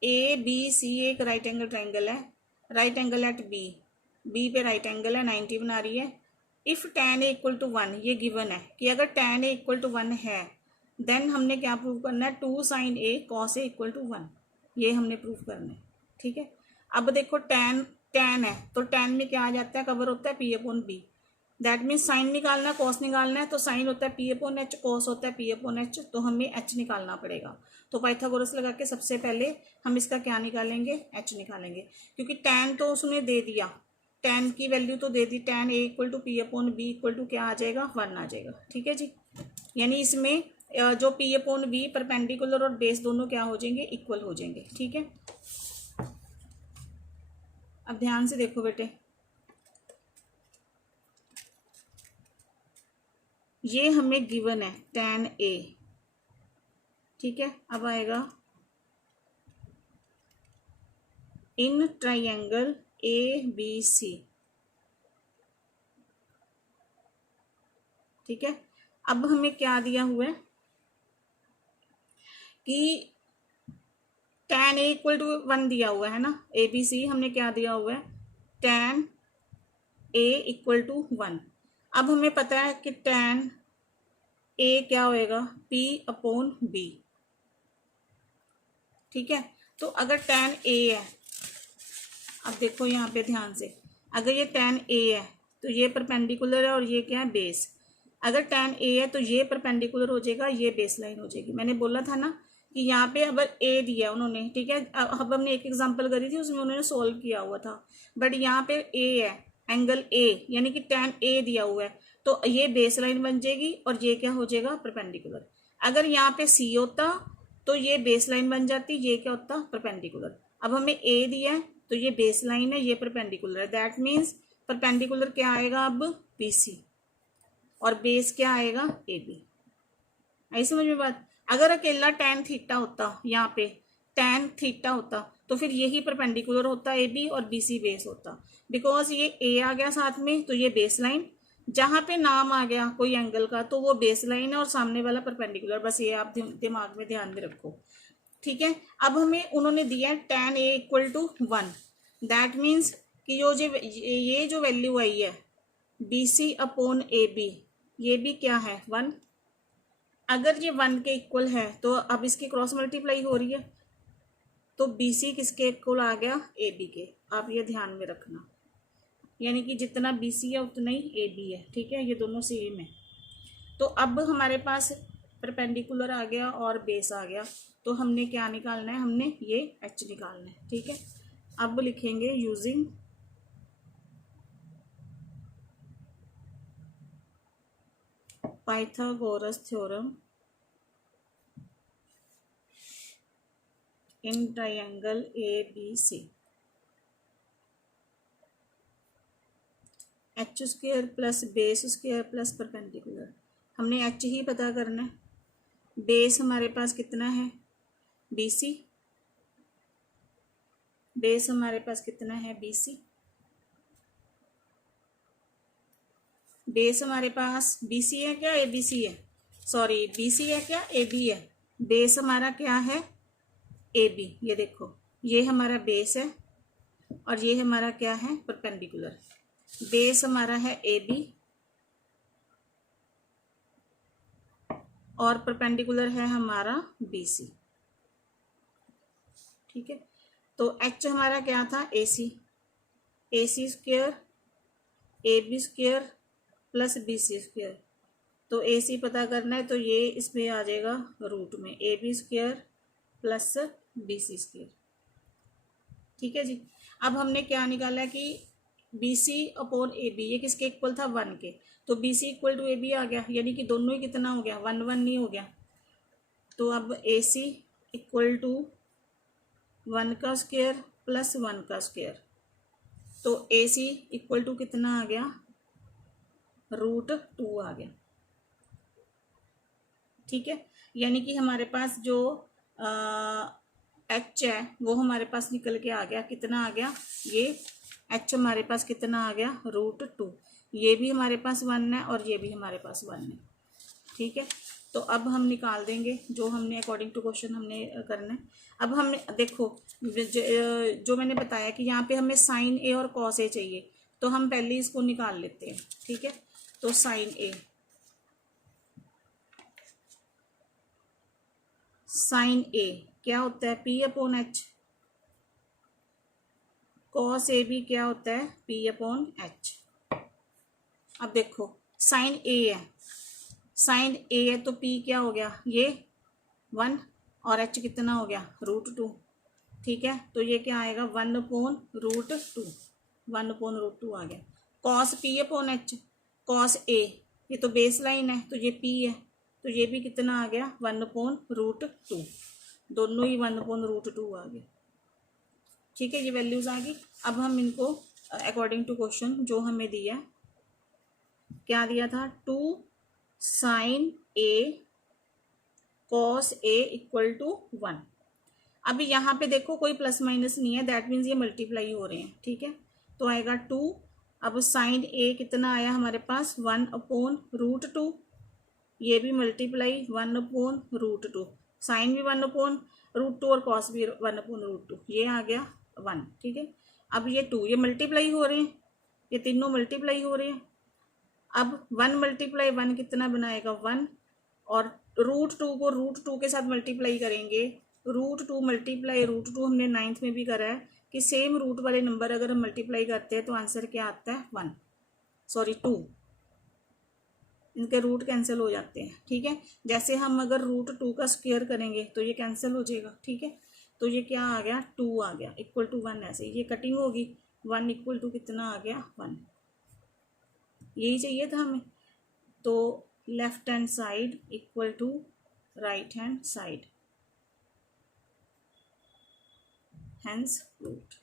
ABC एक राइट एंगल ट्राइंगल है, राइट एंगल एट बी पे राइट एंगल है, 90 बना रही है। इफ tan A = 1, ये गिवन है कि अगर tan A = 1 है, देन हमने क्या प्रूव करना है, 2 sin A cos A = 1, ये हमने प्रूव करना है। ठीक है, अब देखो tan है तो tan में क्या आ जाता है, कवर होता है P/B, दैट मीन्स साइन निकालना है, कॉस निकालना है, तो साइन होता है P/H, कॉस होता है P/H, तो हमें H निकालना पड़ेगा। तो पाइथागोरस लगा के सबसे पहले हम इसका क्या निकालेंगे, H निकालेंगे, क्योंकि tan तो उसने दे दिया, tan की वैल्यू तो दे दी, tan A = P/B = क्या आ जाएगा 1 आ जाएगा। ठीक है जी, यानी इसमें जो P/B परपेंडिकुलर और बेस दोनों क्या हो जाएंगे, इक्वल हो जाएंगे। ठीक है, अब ध्यान से देखो बेटे, ये हमें गिवन है tan A, ठीक है। अब आएगा इन ट्राइंगल ABC, ठीक है। अब हमें क्या दिया हुआ है कि tan A इक्वल टू 1 दिया हुआ है ना, ABC हमने क्या दिया हुआ है, tan A इक्वल टू 1। अब हमें पता है कि tan A क्या होएगा, P अपॉन B, ठीक है। तो अगर tan A है, अब देखो यहाँ पे ध्यान से, अगर ये tan A है तो ये परपेंडिकुलर है और ये क्या है, बेस। अगर tan A है तो ये परपेंडिकुलर हो जाएगा, ये बेस लाइन हो जाएगी। मैंने बोला था ना कि यहाँ पे अगर A दिया उन्होंने, ठीक है। अब हमने एक एग्जांपल करी थी, उसमें उन्होंने सोल्व किया हुआ था, बट यहाँ पे A है, एंगल A यानी कि tan A दिया हुआ है, तो ये बेस लाइन बन जाएगी और ये क्या हो जाएगा, परपेंडिकुलर। अगर यहाँ पे C होता तो ये बेस लाइन बन जाती, ये क्या होता, परपेंडिकुलर। अब हमें A दिया है तो ये बेस लाइन है, ये परपेंडिकुलर है, दैट मीन्स परपेंडिकुलर क्या आएगा अब, BC, और बेस क्या आएगा, AB। आई समझ में बात। अगर अकेला tan थीटा होता, यहाँ पे tan थीटा होता तो फिर यही परपेंडिकुलर होता AB और BC बेस होता, बिकॉज ये A आ गया साथ में तो ये बेस लाइन, जहां पे नाम आ गया कोई एंगल का तो वो बेस लाइन है और सामने वाला परपेंडिकुलर, बस ये आप दिमाग में ध्यान में रखो, ठीक है। अब हमें उन्होंने दिया है tan A equal to 1, that means कि ये जो वैल्यू आई है BC अपॉन AB, ये भी क्या है, 1। अगर ये 1 के इक्वल है तो अब इसकी क्रॉस मल्टीप्लाई हो रही है, तो BC किसके इक्वल आ गया, AB के। आप ये ध्यान में रखना, यानी कि जितना BC है उतना ही AB है, ठीक है, ये दोनों सेम है। तो अब हमारे पास परपेंडिकुलर आ गया और बेस आ गया, तो हमने क्या निकालना है, हमने ये H निकालना है, ठीक है। अब लिखेंगे using Pythagoras theorem in triangle ABC, H square plus base square plus perpendicular. हमने H ही पता करना है, बेस हमारे पास कितना है, BC, बेस हमारे पास कितना है, BC, बेस हमारे पास BC है क्या, ABC है, सॉरी BC है क्या, AB है। बेस हमारा क्या है, AB, ये देखो ये हमारा बेस है और ये हमारा क्या है, परपेंडिकुलर। बेस हमारा है AB और परपेंडिकुलर है हमारा BC, ठीक है। तो H हमारा क्या था, AC square AB square plus BC square. तो AC पता करना है तो ये इसमें आ जाएगा रूट में, AB square plus BC square, ठीक है जी। अब हमने क्या निकाला कि BC अपॉन AB ये किसके इक्वल था, 1 के, तो BC इक्वल टू AB आ गया, यानी कि दोनों ही कितना हो गया, 1 1 नहीं हो गया। तो अब AC इक्वल टू 1 का स्क्वायर प्लस 1 का स्क्वायर, तो AC इक्वल टू कितना आ गया, √2 आ गया, ठीक है। यानी कि हमारे पास जो H है वो हमारे पास निकल के आ गया, कितना आ गया, ये H हमारे पास कितना आ गया, √2। ये भी हमारे पास 1 है और ये भी हमारे पास 1 है, ठीक है। तो अब हम निकाल देंगे जो हमने अकॉर्डिंग टू क्वेश्चन हमने करना है। अब हमने देखो जो मैंने बताया कि यहाँ पे हमें साइन A और कॉस A चाहिए, तो हम पहले इसको निकाल लेते हैं, ठीक है। तो साइन A क्या होता है, P upon H, cos A भी क्या होता है, P अपॉन H। अब देखो साइन A है, साइन A है तो P क्या हो गया, ये 1 और H कितना हो गया, √2, ठीक है। तो ये क्या आएगा, 1 अपॉन √2, 1 अपॉन √2 आ गया। Cos P upon H, cos A ये तो बेस लाइन है तो ये P है, तो ये भी कितना आ गया, 1 अपॉन √2, दोनों ही 1 अपॉन √2 आ गए, ठीक है। ये वैल्यूज आ गई। अब हम इनको अकॉर्डिंग टू क्वेश्चन जो हमें दिया, क्या दिया था, 2 sine A cos A equal to 1। अभी यहाँ पे देखो कोई प्लस माइनस नहीं है, दैट मीन्स ये मल्टीप्लाई हो रहे हैं, ठीक है। तो आएगा 2। अब साइन A कितना आया हमारे पास 1/√2, ये भी मल्टीप्लाई 1/√2, साइन भी 1/√2 और कॉस भी 1/√2, ये आ गया 1, ठीक है। अब ये 2 ये मल्टीप्लाई हो रहे हैं, ये तीनों मल्टीप्लाई हो रहे हैं। अब 1 × 1 कितना बनाएगा 1, और √2 को √2 के साथ मल्टीप्लाई करेंगे। √2 × √2 हमने 9th में भी करा है कि सेम रूट वाले नंबर अगर हम मल्टीप्लाई करते हैं तो आंसर क्या आता है 1, सॉरी 2, इनके रूट कैंसिल हो जाते हैं, ठीक है। जैसे हम अगर √2 का स्क्वायर करेंगे तो ये कैंसिल हो जाएगा, ठीक है। तो ये क्या आ गया 2 आ गया इक्वल टू 1, ऐसे ये कटिंग होगी 1 इक्वल टू कितना आ गया 1, यही चाहिए था हमें। तो left hand side equal to right hand side, hence root,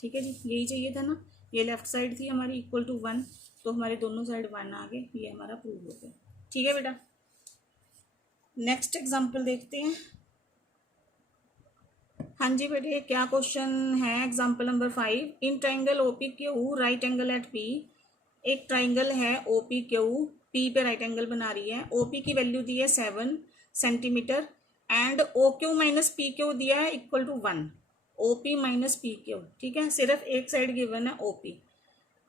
ठीक है जी, यही चाहिए था ना। ये लेफ्ट साइड थी हमारी इक्वल टू 1, तो हमारे दोनों साइड 1 आ गए, ये हमारा प्रूव हो गया, ठीक है बेटा। नेक्स्ट एग्जांपल देखते हैं। हाँ जी बेटे, क्या क्वेश्चन है example number 5। In triangle OPQ right angle at P, एक ट्राइंगल है OPQ, P पे राइट एंगल बना रही है। OP की वैल्यू दी है 7 centimetre and OQ minus PQ दिया है equal to 1, OP minus PQ, ठीक है। सिर्फ एक साइड गिवन है OP,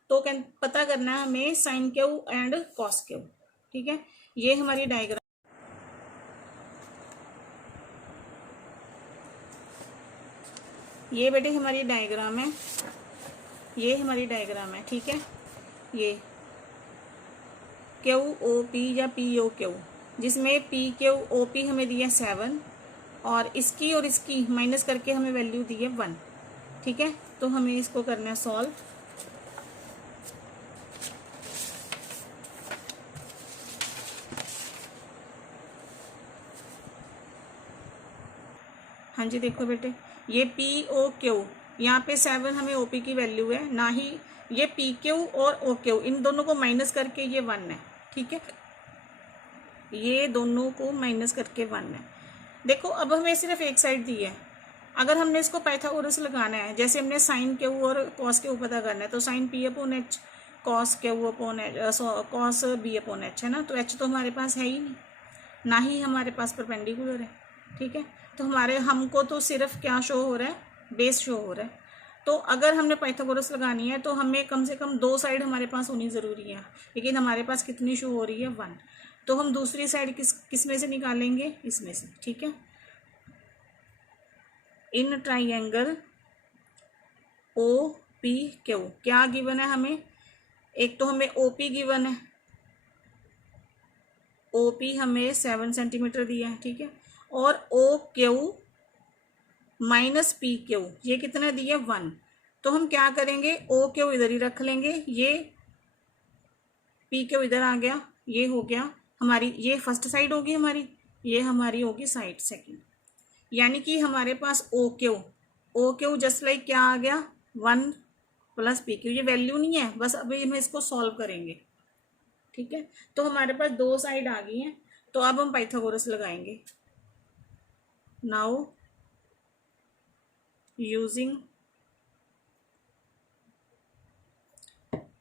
तो पता करना है हमें sine Q and cos Q, ठीक है। ये हमारी डायग्राम, ये बेटे हमारी डायग्राम है, ये हमारी डायग्राम है, ठीक है। ये QOP या POQ, जिसमें PQOP हमें दिया 7 और इसकी माइनस करके हमें वैल्यू दी है 1, ठीक है। तो हमें इसको करना है सॉल्व। हाँ जी देखो बेटे, ये POQ, यहाँ पे 7 हमें OP की वैल्यू है, ना ही ये PQ और OQ इन दोनों को माइनस करके ये 1 है, ठीक है। ये दोनों को माइनस करके 1 है। देखो अब हमें सिर्फ एक साइड दी है, अगर हमने इसको पाइथागोरस लगाना है, जैसे हमने साइन Q और कॉस Q पता करना है, तो sign P/H cos Q/H cos B/H है ना। तो H तो हमारे पास है ही नहीं, ना ही हमारे पास परपेंडिकुलर है, ठीक है। तो हमको तो सिर्फ क्या शो हो रहा है, बेस शो हो रहा है। तो अगर हमने पाइथागोरस लगानी है तो हमें कम से कम 2 साइड हमारे पास होनी ज़रूरी है, लेकिन हमारे पास कितनी शो हो रही है 1, तो हम दूसरी साइड किस में से निकालेंगे, इसमें से, ठीक है। इन ट्राइंगल OPQ क्या गिवन है हमें, एक तो हमें OP गिवन है, OP हमें 7 सेंटीमीटर दिया है, ठीक है। और OQ माइनस PQ ये कितना दिया 1, तो हम क्या करेंगे OQ इधर ही रख लेंगे, ये PQ इधर आ गया, ये हो गया हमारी, ये फर्स्ट साइड होगी हमारी, ये हमारी होगी साइड सेकंड, यानी कि हमारे पास OQ जस्ट लाइक क्या आ गया 1 + PQ, ये वैल्यू नहीं है, बस अभी हम इसको सॉल्व करेंगे, ठीक है। तो हमारे पास 2 साइड आ गई हैं, तो अब हम पाइथागोरस लगाएंगे। Now using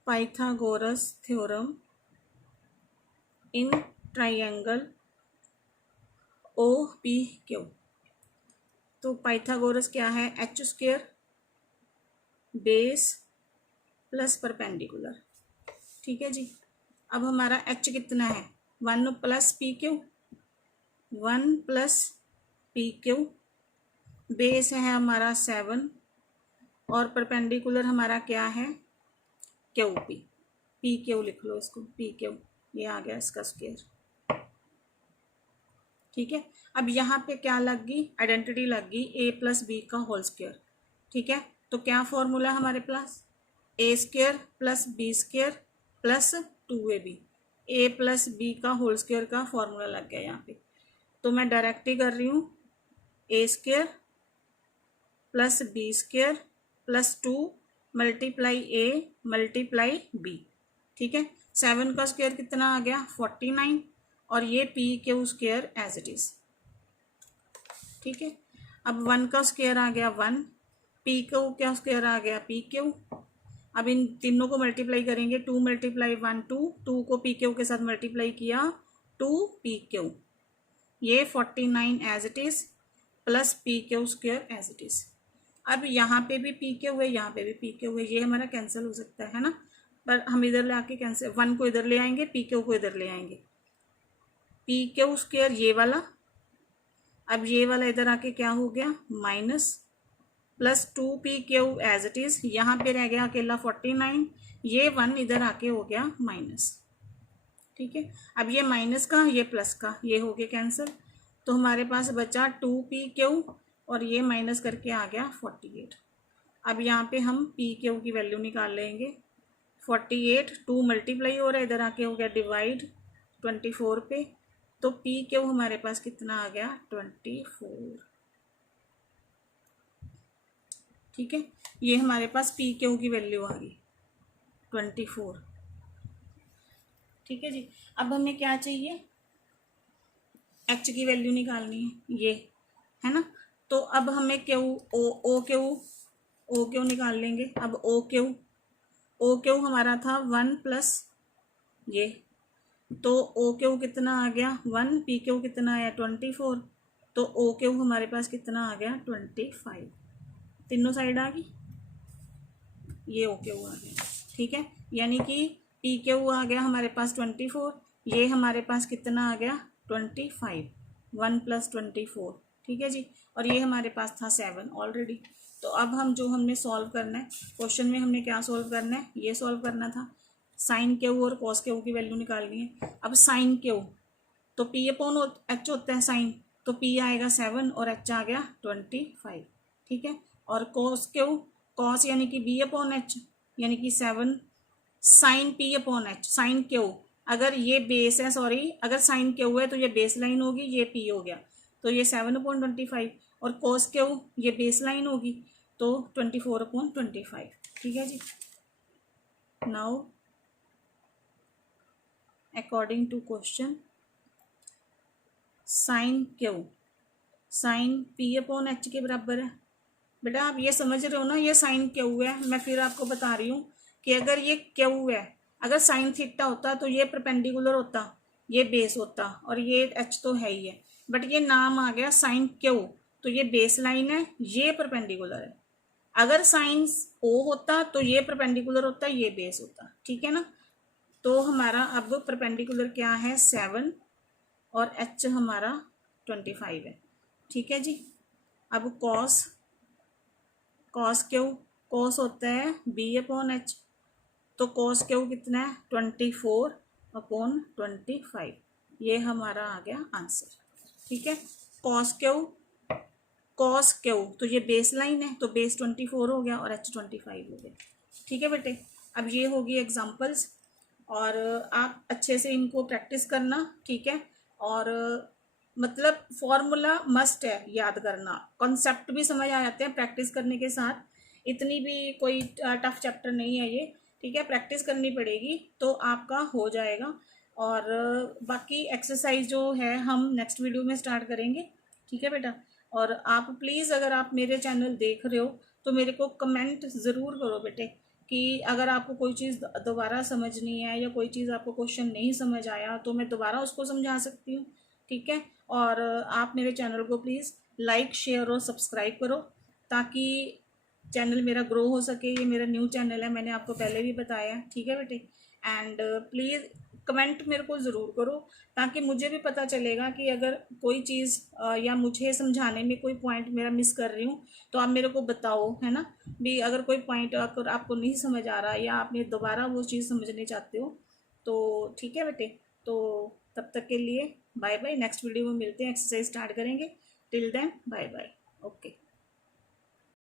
Pythagoras theorem in triangle OPQ, तो पाइथागोरस क्या है, H² बेस प्लस परपेंडिकुलर, ठीक है जी। अब हमारा H कितना है 1 + PQ, 1 + PQ, बेस है हमारा 7 और परपेंडिकुलर हमारा क्या है QP, PQ लिख लो इसको, PQ, ये आ गया इसका स्क्वायर, ठीक है। अब यहाँ पे क्या लग गई, आइडेंटिटी लग गई A + B का होल स्क्वायर, ठीक है। तो क्या फॉर्मूला हमारे पास A² + B² + 2AB, A + B का होल स्क्वायर का फॉर्मूला लग गया यहाँ पे। तो मैं डायरेक्ट ही कर रही हूँ, A² + B² + 2 × A × B, ठीक है। 7 का स्क्वायर कितना आ गया 49, और ये PQ² एज इट इज, ठीक है। अब 1 का स्क्वायर आ गया 1, पी क्यू क्या स्क्वायर आ गया पी क्यू। अब इन तीनों को मल्टीप्लाई करेंगे, 2 मल्टीप्लाई 1 2, 2 को पी क्यू के साथ मल्टीप्लाई किया 2 पी क्यू, ये 49 as it is plus P Q square as it is. अब यहाँ पे भी पी क्यू है, यहाँ पे भी पी क्यू है, ये हमारा कैंसिल हो सकता है ना, पर हम इधर ले आके कैंसिल, 1 को इधर ले आएंगे, पी क्यू को इधर ले आएंगे, पी क्यू स्क्वायर ये वाला, अब ये वाला इधर आके क्या हो गया minus, plus 2 P Q as it is, यहाँ पे रह गया अकेला 49, ये 1 इधर आके हो गया माइनस, ठीक है। अब ये माइनस का ये प्लस का ये हो गया कैंसिल, तो हमारे पास बचा 2 पी क्यू और ये माइनस करके आ गया 48। अब यहाँ पे हम पी क्यू की वैल्यू निकाल लेंगे, 48 2 मल्टीप्लाई हो रहा है, इधर आके हो गया डिवाइड 24 पे, तो पी क्यू हमारे पास कितना आ गया 24, ठीक है। ये हमारे पास पी क्यू की वैल्यू आ गई 24, ठीक है जी। अब हमें क्या चाहिए, एच की वैल्यू निकालनी है, ये है ना, तो अब हमें क्यू ओ क्यू निकाल लेंगे। अब ओ क्यू हमारा था 1 प्लस ये, तो ओ क्यू कितना आ गया 1, पी क्यू कितना आया 24, तो ओ क्यू हमारे पास कितना आ गया 25, तीनों साइड आ गई, ये ओ क्यू आ गया, ठीक है। यानी कि पी क्यू आ गया हमारे पास 24, ये हमारे पास कितना आ गया 25, 1 प्लस 24, ठीक है जी। और ये हमारे पास था 7 ऑलरेडी। तो अब हम जो हमने सॉल्व करना है, क्वेश्चन में हमने क्या सॉल्व करना है, ये सॉल्व करना था, साइन क्यू और कॉस क्यू की वैल्यू निकालनी है। अब साइन क्यू तो पी अपॉन एच होता है साइन, तो पी आएगा 7 और एच आ गया 25, ठीक है। और कॉस क्यू, कॉस यानी कि बी अपॉन एच, यानी कि 7 sine P upon H, sine Q अगर ये बेस है, सॉरी अगर साइन क्यू है तो ये बेस लाइन होगी, ये पी हो गया, तो ये 7/25, और कॉस क्यू ये बेस लाइन होगी, तो 24/25, ठीक है जी। Now according to question, sine Q sine P upon H के बराबर है। बेटा आप ये समझ रहे हो ना, ये साइन क्यू है, मैं फिर आपको बता रही हूँ कि अगर ये क्यू है, अगर साइन थीटा होता तो ये परपेंडिकुलर होता, ये बेस होता, और ये एच तो है ही है, बट ये नाम आ गया साइन क्यू, तो ये बेस लाइन है, ये परपेंडिकुलर है। अगर साइन ओ होता तो ये परपेंडिकुलर होता, ये बेस होता, ठीक है ना। तो हमारा अब परपेंडिकुलर क्या है 7 और एच हमारा 25 है, ठीक है जी। अब कॉस क्यू, कॉस होता है बी अपॉन एच, तो कॉस क्यू कितना है 24/25, ये हमारा आ गया आंसर, ठीक है। कॉस क्यू तो ये बेस लाइन है, तो बेस 24 हो गया और एच 25 हो गया, ठीक है बेटे। अब ये होगी एग्जांपल्स, और आप अच्छे से इनको प्रैक्टिस करना, ठीक है। और मतलब फॉर्मूला मस्ट है याद करना, कॉन्सेप्ट भी समझ आ जाते हैं प्रैक्टिस करने के साथ, इतनी भी कोई टफ चैप्टर नहीं है ये, ठीक है। प्रैक्टिस करनी पड़ेगी तो आपका हो जाएगा। और बाकी एक्सरसाइज जो है हम नेक्स्ट वीडियो में स्टार्ट करेंगे, ठीक है बेटा। और आप प्लीज़ अगर आप मेरे चैनल देख रहे हो तो मेरे को कमेंट ज़रूर करो बेटे, कि अगर आपको कोई चीज़ दोबारा समझनी है या कोई चीज़ आपको क्वेश्चन नहीं समझ आया तो मैं दोबारा उसको समझा सकती हूँ, ठीक है। और आप मेरे चैनल को प्लीज़ लाइक शेयर और सब्सक्राइब करो, ताकि चैनल मेरा ग्रो हो सके। ये मेरा न्यू चैनल है, मैंने आपको पहले भी बताया, ठीक है बेटे। एंड प्लीज़ कमेंट मेरे को ज़रूर करो, ताकि मुझे भी पता चलेगा कि अगर कोई चीज़ या मुझे समझाने में कोई पॉइंट मेरा मिस कर रही हूँ तो आप मेरे को बताओ, है ना भी। अगर कोई पॉइंट अगर आपको नहीं समझ आ रहा या आपने दोबारा वो चीज़ समझने चाहते हो तो ठीक है बेटे। तो तब तक के लिए बाय बाय, नेक्स्ट वीडियो में मिलते हैं, एक्सरसाइज स्टार्ट करेंगे। Till then bye bye, okay.